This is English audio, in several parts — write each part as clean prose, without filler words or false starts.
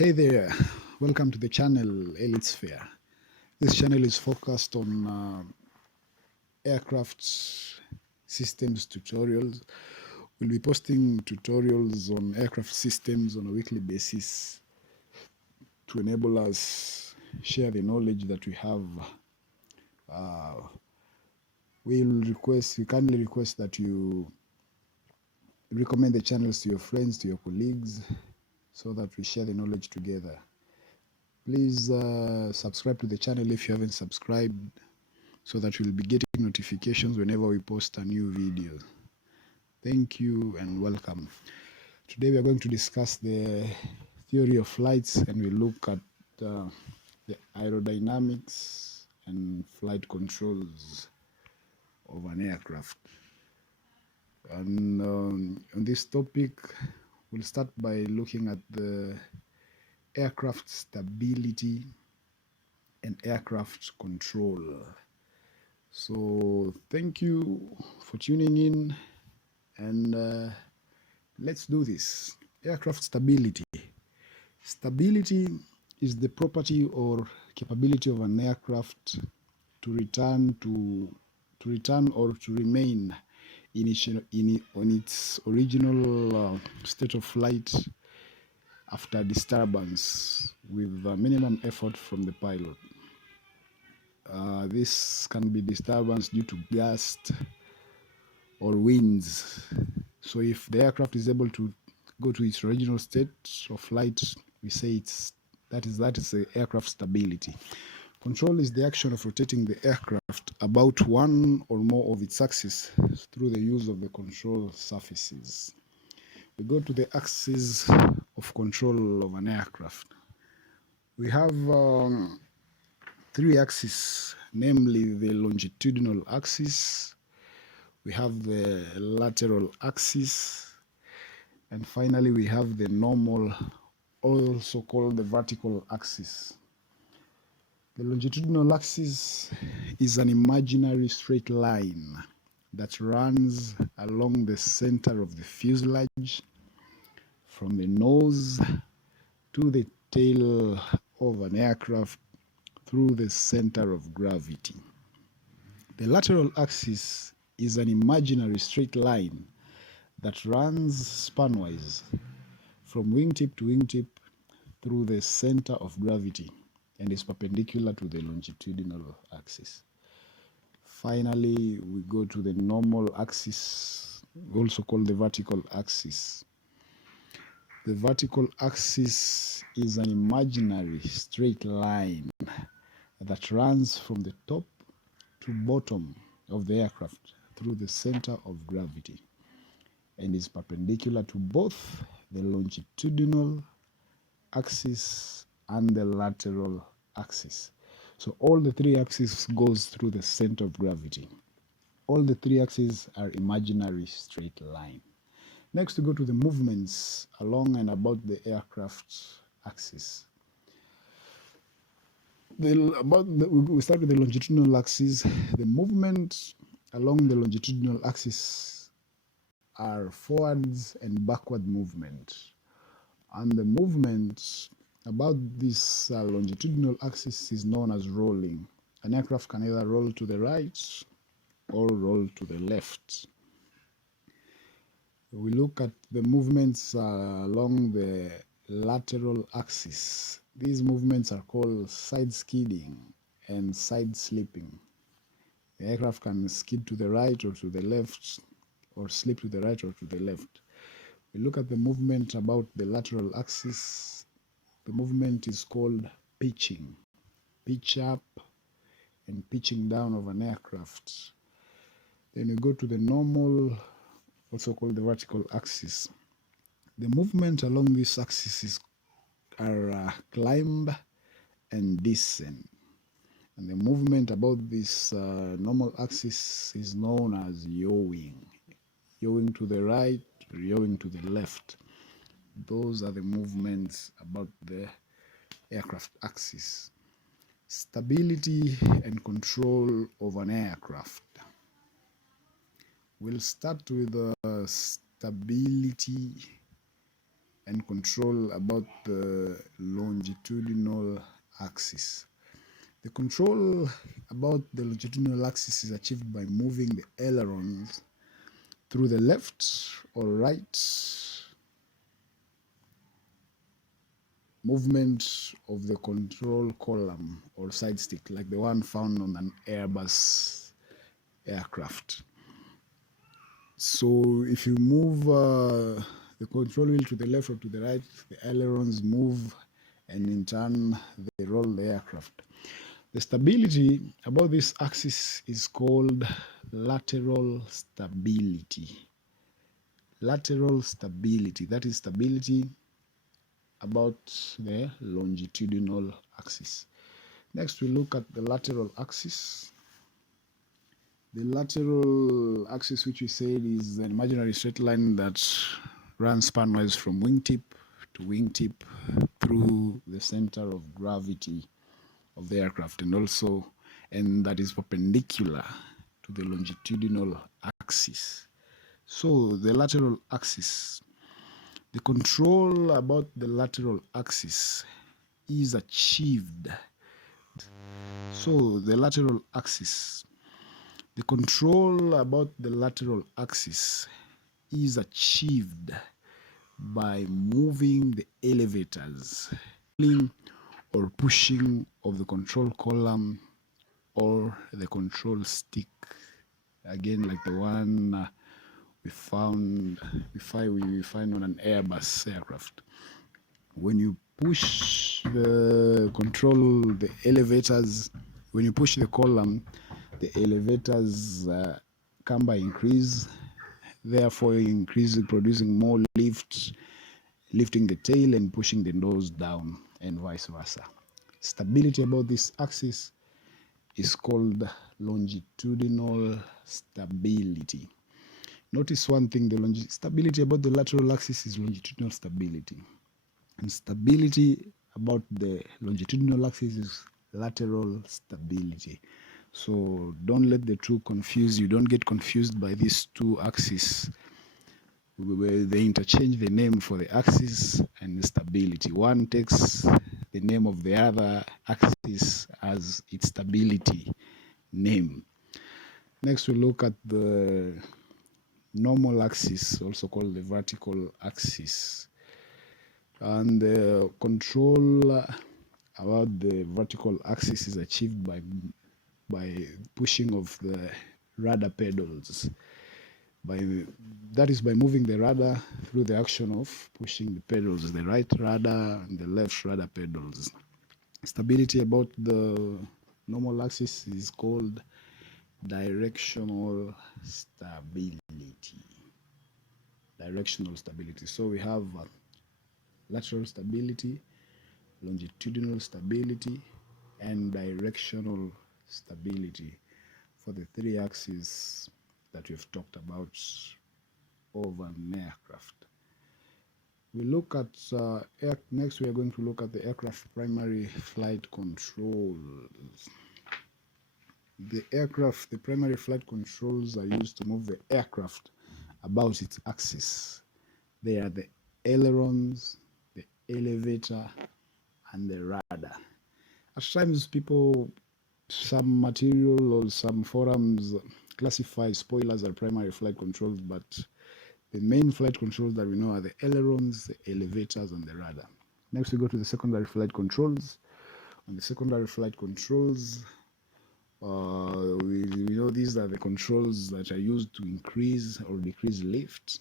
Hey there, welcome to the channel Elite Sphere. This channel is focused on aircraft systems tutorials. We'll be posting tutorials on aircraft systems on a weekly basis to enable us share the knowledge that we have. We kindly request that you recommend the channels to your friends, to your colleagues, so that we share the knowledge together. Please subscribe to the channel if you haven't subscribed, so that you'll be getting notifications whenever we post a new video. Thank you and welcome. Today we are going to discuss the theory of flights, and we look at the aerodynamics and flight controls of an aircraft. And on this topic, we'll start by looking at the aircraft stability and aircraft control. So thank you for tuning in, and let's do this. Aircraft stability. Stability is the property or capability of an aircraft to return or to remain on its original state of flight after disturbance with minimum effort from the pilot. This can be disturbance due to gust or winds. So if the aircraft is able to go to its original state of flight, we say that is the aircraft stability. Control is the action of rotating the aircraft about one or more of its axes through the use of the control surfaces. We go to the axis of control of an aircraft. We have three axes, namely the longitudinal axis, we have the lateral axis, and finally we have the normal, also called the vertical axis. The longitudinal axis is an imaginary straight line that runs along the center of the fuselage from the nose to the tail of an aircraft through the center of gravity. The lateral axis is an imaginary straight line that runs spanwise from wingtip to wingtip through the center of gravity and is perpendicular to the longitudinal axis. Finally, we go to the normal axis, also called the vertical axis. The vertical axis is an imaginary straight line that runs from the top to bottom of the aircraft through the center of gravity and is perpendicular to both the longitudinal axis and the lateral axis. So all the three axes goes through the center of gravity. All the three axes are imaginary straight line. Next, we go to the movements along and about the aircraft axis. We start with the longitudinal axis. The movement along the longitudinal axis are forwards and backward movement. And the movement about this longitudinal axis is known as rolling. An aircraft can either roll to the right or roll to the left. We look at the movements along the lateral axis. These movements are called side skidding and side slipping. The aircraft can skid to the right or to the left, or slip to the right or to the left. We look at the movement about the lateral axis. The movement is called pitching. Pitch up and pitching down of an aircraft. Then we go to the normal, also called the vertical axis. The movement along this axis are climb and descent. And the movement about this normal axis is known as yawing. Yawing to the right, yawing to the left. Those are the movements about the aircraft axis. Stability and control of an aircraft. We'll start with stability and control about the longitudinal axis. The control about the longitudinal axis is achieved by moving the ailerons through the left or right movement of the control column or side stick, like the one found on an Airbus aircraft. So if you move the control wheel to the left or to the right, the ailerons move, and in turn they roll the aircraft. The stability about this axis is called lateral stability. Lateral stability, that is stability about the longitudinal axis. Next, we look at the lateral axis. The lateral axis, which we said is an imaginary straight line that runs spanwise from wingtip to wingtip through the center of gravity of the aircraft, and that is perpendicular to the longitudinal axis. So the lateral axis, the control about the lateral axis is achieved. So the lateral axis, the control about the lateral axis is achieved by moving the elevators, or pushing of the control column or the control stick. Again, like the one we find on an Airbus aircraft. When you push the elevators, when you push the column, the elevators come by increase, therefore producing more lift, lifting the tail and pushing the nose down, and vice versa. Stability about this axis is called longitudinal stability. Notice one thing, the stability about the lateral axis is longitudinal stability, and stability about the longitudinal axis is lateral stability. So don't let the two confuse you. Don't get confused by these two axes. They interchange the name for the axis and the stability. One takes the name of the other axis as its stability name. Next, we look at the normal axis, also called the vertical axis. And the control about the vertical axis is achieved by pushing of the rudder pedals. That is by moving the rudder through the action of pushing the pedals, the right rudder and the left rudder pedals. Stability about the normal axis is called directional stability. Directional stability. So we have lateral stability, longitudinal stability, and directional stability for the three axes that we've talked about over an aircraft. We look at next we are going to look at the aircraft primary flight controls. The primary flight controls are used to move the aircraft about its axis. They are the ailerons, the elevator, and the rudder. At times some material or some forums classify spoilers as primary flight controls, but the main flight controls that we know are the ailerons, the elevators, and the rudder. Next, we go to the secondary flight controls. On the secondary flight controls, we know these are the controls that are used to increase or decrease lift,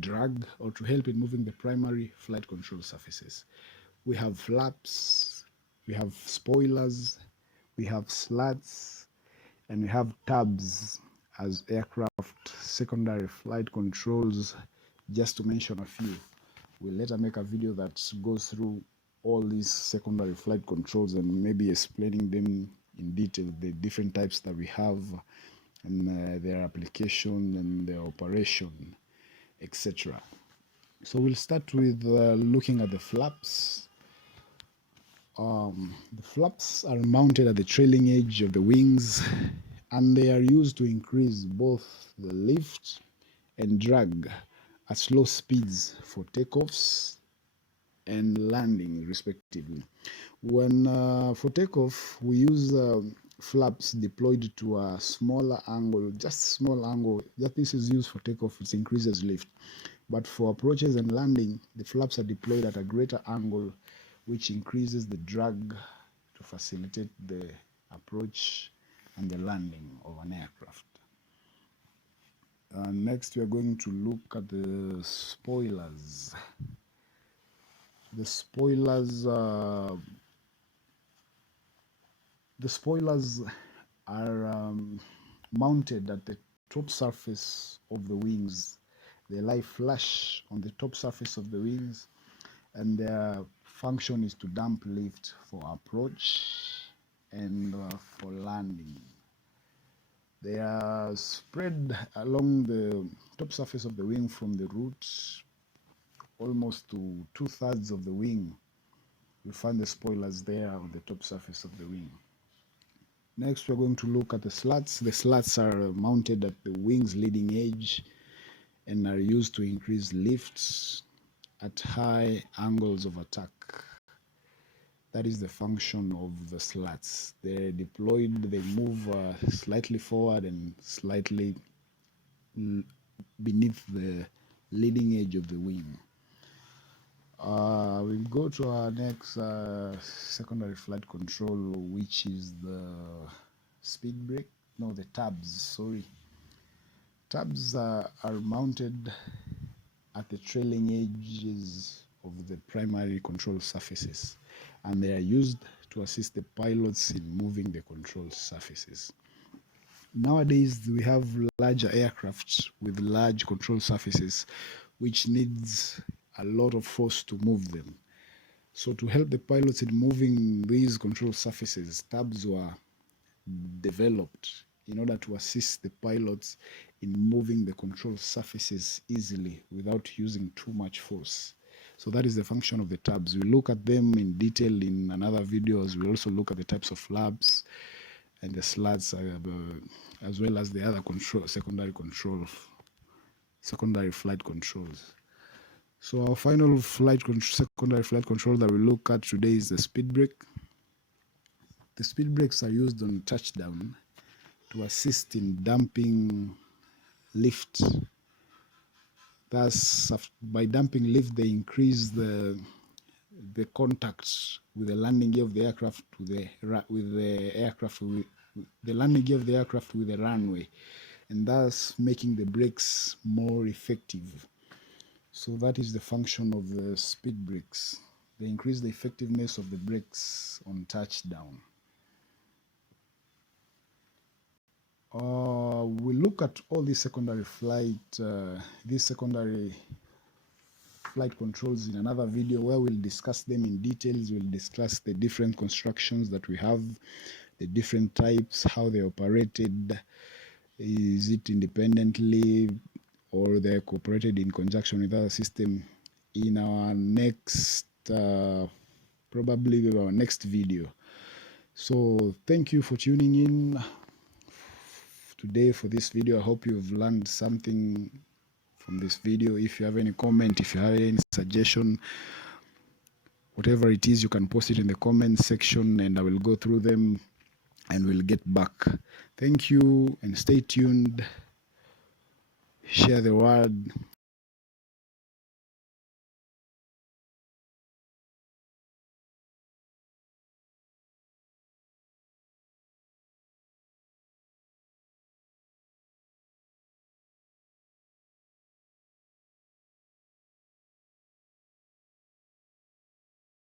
drag, or to help in moving the primary flight control surfaces. We have flaps, we have spoilers, we have slats, and we have tabs as aircraft secondary flight controls, just to mention a few. We'll later make a video that goes through all these secondary flight controls and maybe explaining them in detail, the different types that we have and their application and their operation, etc. So we'll start with looking at the flaps. The flaps are mounted at the trailing edge of the wings, and they are used to increase both the lift and drag at slow speeds for takeoffs and landing respectively. When for takeoff, we use flaps deployed to a smaller angle, just small angle. That this is used for takeoff, it increases lift. But for approaches and landing, the flaps are deployed at a greater angle, which increases the drag to facilitate the approach and the landing of an aircraft. Next, we are going to look at the spoilers. The spoilers are mounted at the top surface of the wings. They lie flush on the top surface of the wings, and their function is to damp lift for approach and for landing. They are spread along the top surface of the wing from the root almost to 2/3 of the wing. You find the spoilers there on the top surface of the wing. Next, we're going to look at the slats. The slats are mounted at the wing's leading edge and are used to increase lifts at high angles of attack. That is the function of the slats. They're deployed, they move slightly forward and slightly beneath the leading edge of the wing. We'll go to our next secondary flight control, which is the speed brake. No, the tabs, sorry. Tabs are mounted at the trailing edges of the primary control surfaces, and they are used to assist the pilots in moving the control surfaces. Nowadays, we have larger aircraft with large control surfaces, which needs a lot of force to move them. So to help the pilots in moving these control surfaces, tabs were developed in order to assist the pilots in moving the control surfaces easily without using too much force. So that is the function of the tabs. We look at them in detail in another videos. We also look at the types of flaps and the slats, as well as the other secondary flight controls. So our final secondary flight control that we look at today is the speed brake. The speed brakes are used on touchdown to assist in damping lift. Thus, by damping lift, they increase the contact with the landing gear of the aircraft the landing gear of the aircraft with the runway, and thus making the brakes more effective. So that is the function of the speed brakes. They increase the effectiveness of the brakes on touchdown. We look at all these secondary flight controls in another video where we'll discuss them in details. We'll discuss the different constructions that we have, the different types, how they operated, is it independently or they're cooperated in conjunction with other system, in our next probably our next video. So thank you for tuning in today for this video. I hope you've learned something from this video. If you have any comment, if you have any suggestion, whatever it is, you can post it in the comment section and I will go through them and we'll get back. Thank you and stay tuned. Share the word.